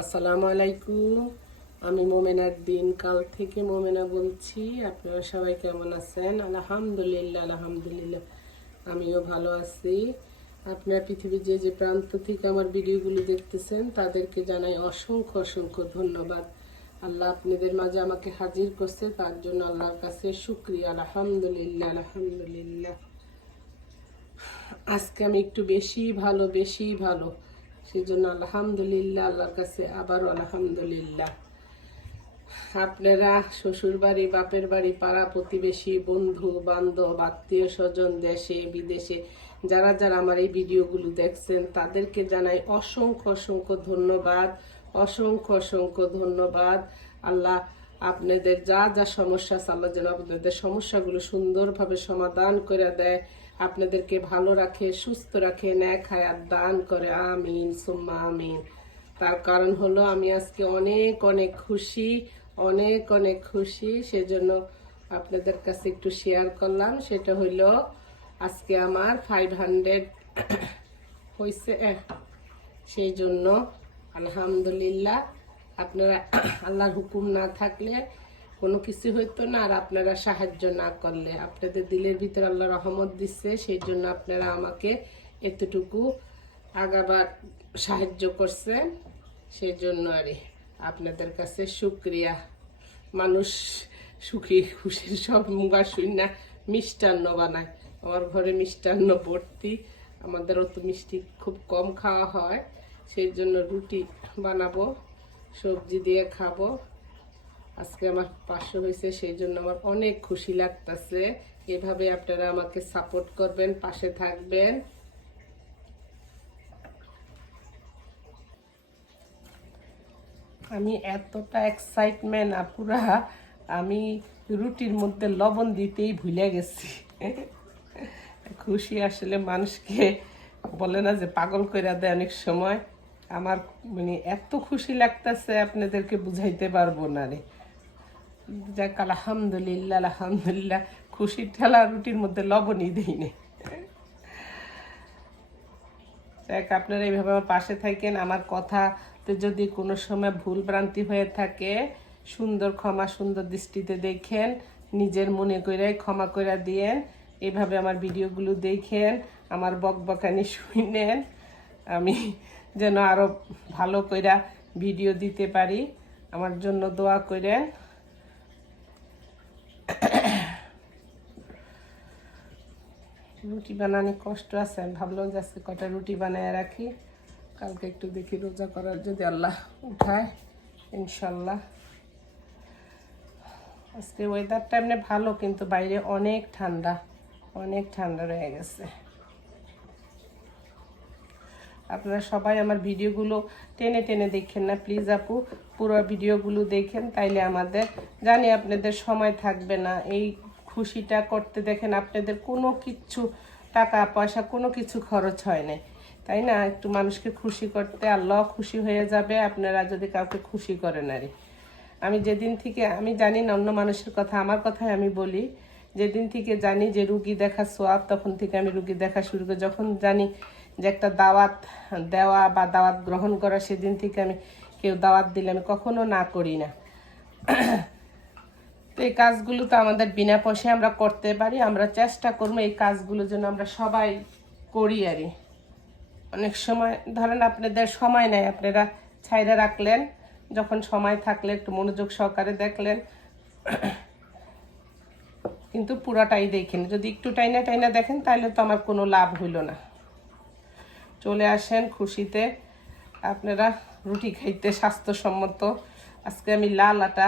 আসসালামু আলাইকুম। আমি মোমেনার দিন কাল থেকে মোমেনা বলছি। আপনারা সবাই কেমন আছেন? আলহামদুলিল্লাহ আলহামদুলিল্লাহ। আমিও ভালো আছি। আপনার পৃথিবীর যে যে প্রান্ত থেকে আমার ভিডিওগুলো দেখতেছেন, তাদেরকে জানাই অসংখ্য অসংখ্য ধন্যবাদ। আল্লাহ আপনাদের মাঝে আমাকে হাজির করছে, তার জন্য আল্লাহর কাছে শুক্রিয়া। আলহামদুলিল্লাহ আলহামদুলিল্লাহ। আজকে আমি একটু বেশি ভালো বেশি ভালো। সেই জন্য আলহামদুলিল্লাহ, আল্লাহর কাছে আবারও আলহামদুলিল্লাহ। আপনারা শ্বশুর বাড়ি বাপের বাড়ি, পাড়া প্রতিবেশী, বন্ধু, বান্ধব, আত্মীয় স্বজন, দেশে, বিদেশে, যারা যারা আমার এই ভিডিওগুলো দেখছেন, তাদেরকে জানাই অসংখ্য অসংখ্য ধন্যবাদ। অসংখ্য অসংখ্য ধন্যবাদ। আল্লাহ আপনাদের যা যা সমস্যা আছে, আল্লাহ যেন আপনাদের সমস্যাগুলো সুন্দরভাবে সমাধান করে দেয়। আপনাদেরকে ভালো রাখে, সুস্থ রাখে, ন্যাক হায়াত দান করে, আমিন, সুম্মা আমিন। তার কারণ হলো আমি আজকে অনেক অনেক খুশি, অনেক অনেক খুশি। সেজন্য আপনাদের কাছে একটু শেয়ার করলাম। সেটা হলো আজকে আমার ফাইভ হান্ড্রেড হয়েছে সেই জন্য আলহামদুলিল্লাহ। আপনারা আল্লাহর হুকুম না থাকলে কোনো কিছু হইতো না আর আপনারা সাহায্য না করলে। আপনাদের দিলের ভিতরে আল্লাহ রহমত দিচ্ছে, সেই জন্য আপনারা আমাকে এতটুকু আগাবার সাহায্য করছেন সেই জন্য আরে আপনাদের কাছে শুক্রিয়া। মানুষ সুখী, খুশির সব মুগা শূন্য মিষ্টান্ন বানায়। আমার ঘরে মিষ্টান্ন ভর্তি, আমাদের অত মিষ্টি খুব কম খাওয়া হয়। সেই জন্য রুটি বানাবো, সবজি দিয়ে খাব। আজকে আমার পাঁচশো হয়েছে সেই জন্য আমার অনেক খুশি লাগতেছে। এভাবে আপনারা আমাকে সাপোর্ট করবেন, পাশে থাকবেন। আমি এতটা এক্সাইটমেন্ট আপুরা, আমি রুটির মধ্যে লবণ দিতেই ভুলে গেছি। খুশি আসলে মানুষকে বলে না যে পাগল করে দেয় অনেক সময়। আমার মানে এত খুশি লাগতেছে, আপনাদেরকে বুঝাইতে পারব না রে। যাক আলহামদুলিল্লাহ আলহামদুলিল্লাহ খুশির ঠেলা রুটির মধ্যে লবণই দিইনি যাক আপনারা এইভাবে আমার পাশে থাকেন, আমার কথাতে যদি কোনো সময় ভুল ভ্রান্তি হয়ে থাকে, সুন্দর ক্ষমা, সুন্দর দৃষ্টিতে দেখেন, নিজের মনে করে ক্ষমা করে দিয়েন, এইভাবে আমার ভিডিওগুলো দেখেন, আমার বক বকানি শুনেন, আমি যেন আরও ভালো কইরা ভিডিও দিতে পারি, আমার জন্য দোয়া করেন রুটি বানানো কষ্ট আছে ভাবলাম যে আজকে কটা রুটি বানায় রাখি। কালকে একটু দেখি রোজা করার যদি আল্লাহ উঠায়, ইনশাল্লাহ। আজকে ওয়েদারটা এমনি ভালো, কিন্তু বাইরে অনেক ঠান্ডা অনেক ঠান্ডা রয়ে গেছে। আপনারা সবাই আমার ভিডিওগুলো টেনে টেনে দেখেন না, প্লিজ আপু, পুরো ভিডিওগুলো দেখেন, তাইলে আমাদের জানি আপনাদের সময় থাকবে না। এই খুশিটা করতে দেখেন আপনাদের কোনো কিছু টাকা, পয়সা, কোনো কিছু খরচ হয় না তাই না? একটু মানুষকে খুশি করতে আল্লাহ খুশি হয়ে যাবে, আপনারা যদি কাউকে খুশি করেন আরে আমি যেদিন থেকে, আমি জানি না অন্য মানুষের কথা, আমার কথাই আমি বলি। যেদিন থেকে জানি যে রুগী দেখা সোয়াব, তখন থেকে আমি রুগী দেখা শুরু করি। যখন জানি যে একটা দাওয়াত দেওয়া বা দাওয়াত গ্রহণ করা, সেদিন থেকে আমি কেউ দাওয়াত দিলে আমি কখনো না করি না। তো এই কাজগুলো তো আমাদের বিনা পয়সায় আমরা করতে পারি, আমরা চেষ্টা করব এই কাজগুলো যেন আমরা সবাই করি আরই অনেক সময় ধরেন আপনাদের সময় নেই, আপনারা ছাইরা রাখলেন, যখন সময় থাকলে একটু মনোযোগ সহকারে দেখলেন। কিন্তু পুরাটাই দেখেন, যদি একটু টাইনা টাইনা দেখেন তাহলে তো আমার কোনো লাভ হইল না। চলে আসেন খুশিতে, আপনারা রুটি খাইতে স্বাস্থ্যসম্মত আজকে আমি লাল আটা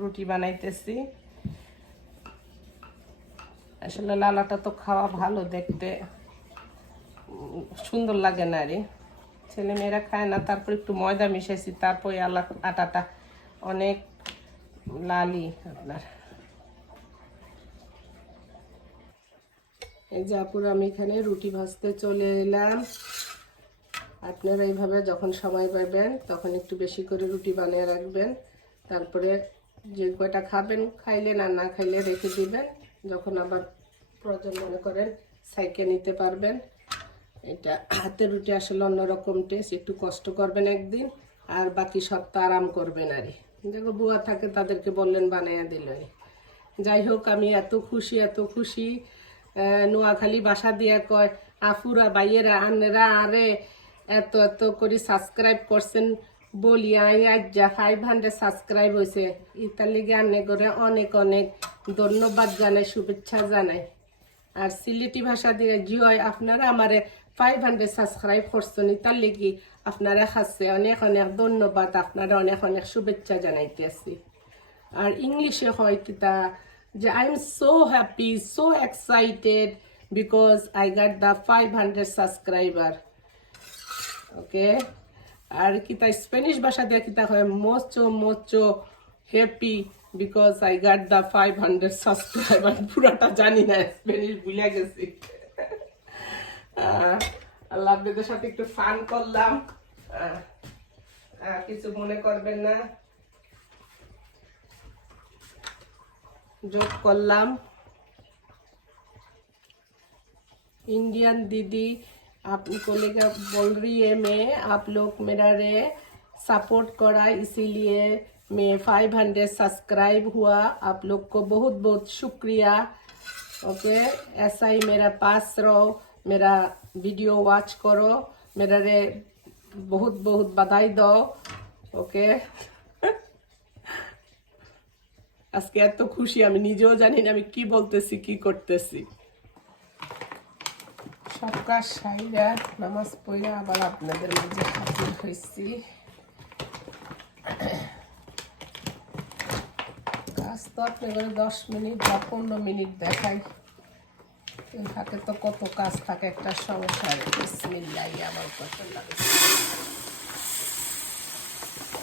রুটি বানাইতেছি। আসলে লাল আটা তো খাওয়া ভালো দেখতে। সুন্দর লাগে না রে। ছেলে মেয়েরা খায় না, তারপর একটু ময়দা মিশাইছি, তারপর আলা আটাটা। অনেক লালি আপনার। এই যে আপুর, আমি এখানে রুটি ভাজতে চলে এলাম। আপনারা এইভাবে যখন সময় পাবেন, তখন একটু বেশি করে রুটি বানিয়ে রাখবেন। তারপরে যে কয়টা খাবেন, খাইলেন আর না খাইলে রেখে দিবেন। যখন আবার প্রয়োজন মনে করেন, সাইকে নিতে পারবেন। এটা হাতের রুটি আসলে অন্যরকম টেস্ট একটু কষ্ট করবেন একদিন, আর বাকি সপ্তাহ আরাম করবেন আরে দেখো, বুয়া থাকে তাদেরকে বললেন, বানাইয়া দিল যাই হোক, আমি এত খুশি এত খুশি। নোয়াখালী বাসা দিয়া কয়, আফুরা বাইয়েরা আনেরা আরে এত এত করে সাবস্ক্রাইব করছেন বলি আই আজ যা ফাইভ হান্ড্রেড সাবস্ক্রাইব হয়েছে ইতার লিগে আনে করে অনেক অনেক ধন্যবাদ জানাই, শুভেচ্ছা জানাই। আর সিলেটি ভাষা দিয়ে জিওয়, আপনারা আমারে ফাইভ হান্ড্রেড সাবস্ক্রাইব করছেন তার লেগে আপনারা খাচ্ছে। অনেক অনেক ধন্যবাদ, আপনারা অনেক অনেক শুভেচ্ছা জানাইতেছি আর ইংলিশে হয়তো তা, যে I am so happy so excited because I got the five hundred subscriber okay? আর কি তাই স্প্যানিশ ভাষা দিয়ে কিতা হয়? মোচো মোচো happy because I got the five hundred subscriber পুরাটা জানি না স্প্যানিশ ভুলে গেছি। আল্লাহ সাথে একটু ফান করলাম। কিছু মনে করবেন না। যোগ করলাম। ইন্ডিয়ান দিদি आप कोलेगा बोल रही है मैं आप लोग मेरा रे सपोर्ट करा इसीलिए मैं 500 सब्सक्राइब हुआ आप लोग को बहुत बहुत शुक्रिया ओके ऐसा ही मेरा पास रहो मेरा वीडियो वॉच करो मेरा रे बहुत बहुत बधाई दो ओके আজকে এত খুশি আমি নিজেও জানি না আমি কি বলতেছি কি করতেছি সব কাজ নামাজ পড়া আবার আপনাদের মাঝে হাজির হয়েছি। কাজ তো আপনাদের দশ মিনিট বা পনেরো মিনিট দেখাই। হাতে তো কত কাজ থাকে, একটা সংসার। বিসমিল্লাহি, আমার কত লাগে।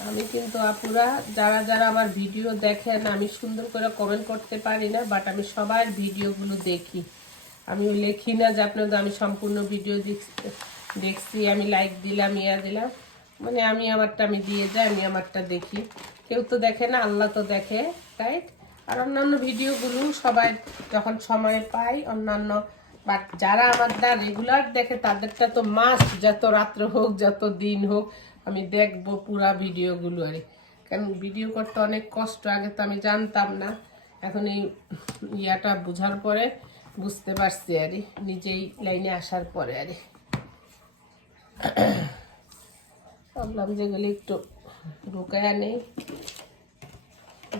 আমি কিন্তু আপুরা, যারা যারা আমার ভিডিও দেখেন, আমি সুন্দর করে কমেন্ট করতে পারি না বাট আমি সবার ভিডিওগুলো দেখি। আমি লেখি না যে আপনাদের আমি সম্পূর্ণ ভিডিও দেখছি, আমি লাইক দিলাম, ইয়া দিলাম। মানে আমি আমারটা আমি দিয়ে যাই, আমি আমারটা দেখি। কেউ তো দেখে না, আল্লাহ তো দেখে রাইট আর অন্যান্য ভিডিওগুলো সবাই যখন সময় পাই, অন্যান্য বাট যারা আমারটা রেগুলার দেখে, তাদেরটা তো মাস যত রাত্র হোক, যত দিন হোক, আমি দেখব পুরা ভিডিওগুলো আর কারণ ভিডিও করতে অনেক কষ্ট, আগে তো আমি জানতাম না। এখন এই ইয়াটা বোঝার পরে বুঝতে পারছি, আর। নিজেই লাইনে আসার পরে, আর। ভাবলাম যেগুলি একটু ঢুকায় নেই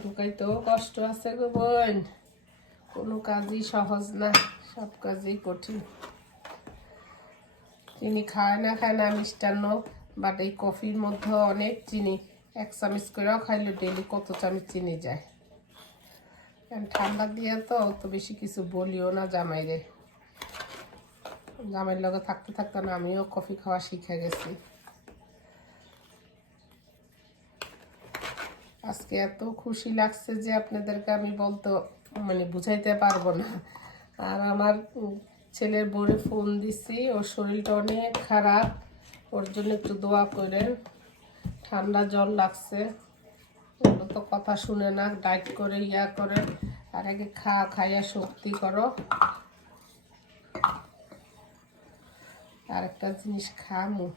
ঢুকাইতেও কষ্ট আছে গো বোন। কোনো কাজই সহজ না, সব কাজই কঠিন। চিনি খায় না খায় না মিষ্টান্ন বাট এই কফির মধ্যে অনেক চিনি, এক চামচ করেও খাইলে ডেলি কত চামচ চিনি যায়। ঠান্ডা দিয়ে তো অত বেশি কিছু বলিও না জামাইরে। জামাইয়ের লগে থাকতে থাকতে না আমিও কফি খাওয়া শিখে গেছি। আজকে এত খুশি লাগছে যে আপনাদেরকে আমি বলতে মানে বুঝাইতে পারব না। আর আমার ছেলের বউরে ফোন দিছি, ওর শরীরটা অনেক খারাপ, ওর জন্য একটু দোয়া করেন। ঠান্ডা জল লাগছে। ওগুলো তো কথা শুনে না ডাইট করে, ইয়া করে, আর আগে খা, খাইয়া শক্তি করো। আর একটা জিনিস খামু।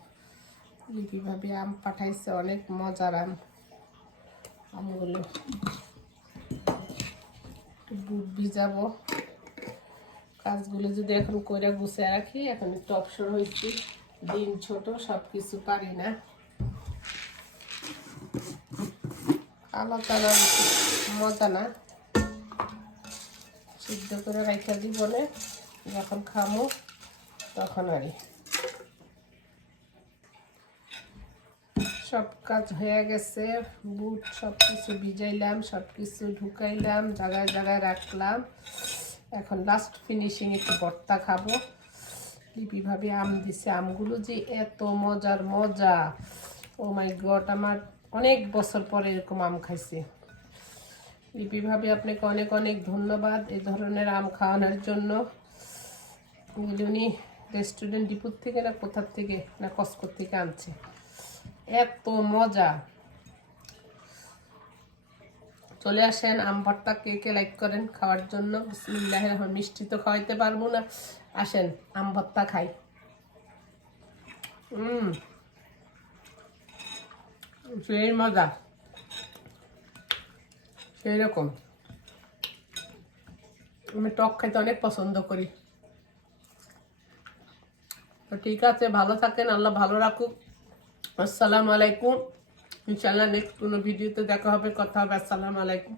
লিপিভাবে আম পাঠাইছে, অনেক মজার আম। আমগুলো বুট ভিজাবো। কাজগুলো যদি এখন কইরা গুছিয়ে রাখি, এখন একটু অবসর হয়েছি দিন ছোট সব কিছু পারি না। আলাদা মজা না। সিদ্ধ করে রাখা দিব না। যখন খামো তখন আরই সব কাজ হয়ে গেছে। বুট সব কিছু ভিজাইলাম সব কিছু ঢুকাইলাম, জায়গায় জায়গায় রাখলাম। এখন লাস্ট ফিনিশিং একটু ভর্তা খাব। লিপিভাবে আম দিছে। আমগুলো যে এত মজার মজা। ও মাই গড আমার অনেক বছর পরে এরকম আম খাইছি। লিপিভাবে আপনাকে অনেক অনেক ধন্যবাদ এই ধরনের আম খাওয়ানোর জন্য। উনি রেস্টুরেন্ট ডিপুর থেকে না কোথার থেকে না কসকর থেকে আনছে। এত মজা। চলে আসেন, আম ভর্তা কে কে লাইক করেন খাওয়ার জন্য। বিসমিল্লাহ মিষ্টি তো খাওয়াইতে পারব না। আসেন, আম ভর্তা খাই। হুম সেই মজা। সেই রকম আমি টক খাইতে অনেক পছন্দ করি। তো ঠিক আছে, ভালো থাকেন, আল্লাহ ভালো রাখুক। আসসালামু আলাইকুম। ইনশাল্লাহ নেক্সট কোনো ভিডিওতে দেখা হবে, কথা হবে। আসসালামু আলাইকুম।